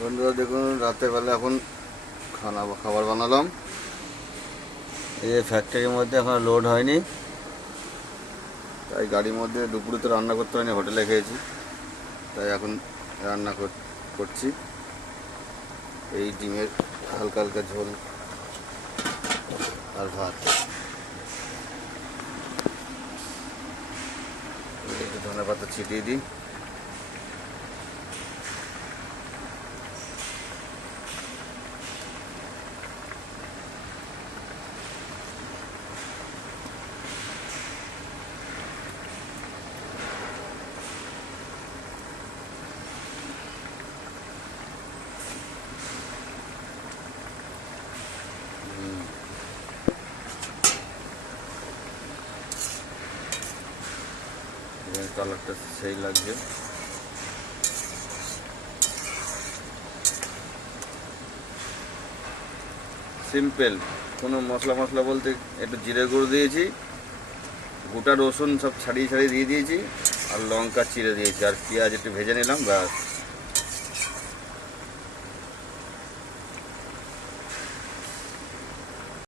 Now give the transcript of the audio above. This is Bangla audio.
বন্ধুরা দেখুন, রাতের বেলা এখন খাবার বানালাম। এই ফ্যাক্টরির মধ্যে এখন লোড হয়নি, তাই গাড়ির মধ্যে দুপুরে তো রান্না করতে হয়নি, হোটেলে খেয়েছি, তাই এখন রান্না করছি। এই ডিমের হালকা হালকা ঝোল আর ভাত, একটু ধনে পাতা ছিটিয়ে দিই। কালারটা সেই লাগছে। সিম্পল, কোনো মশলা বলতে একটু জিরে গুঁড়ো দিয়েছি, গোটা রসুন সব ছাড়িয়ে দিয়ে দিয়েছি, আর লঙ্কা চিড়ে দিয়েছি, আর পেঁয়াজ একটু ভেজে নিলাম, ব্যাস।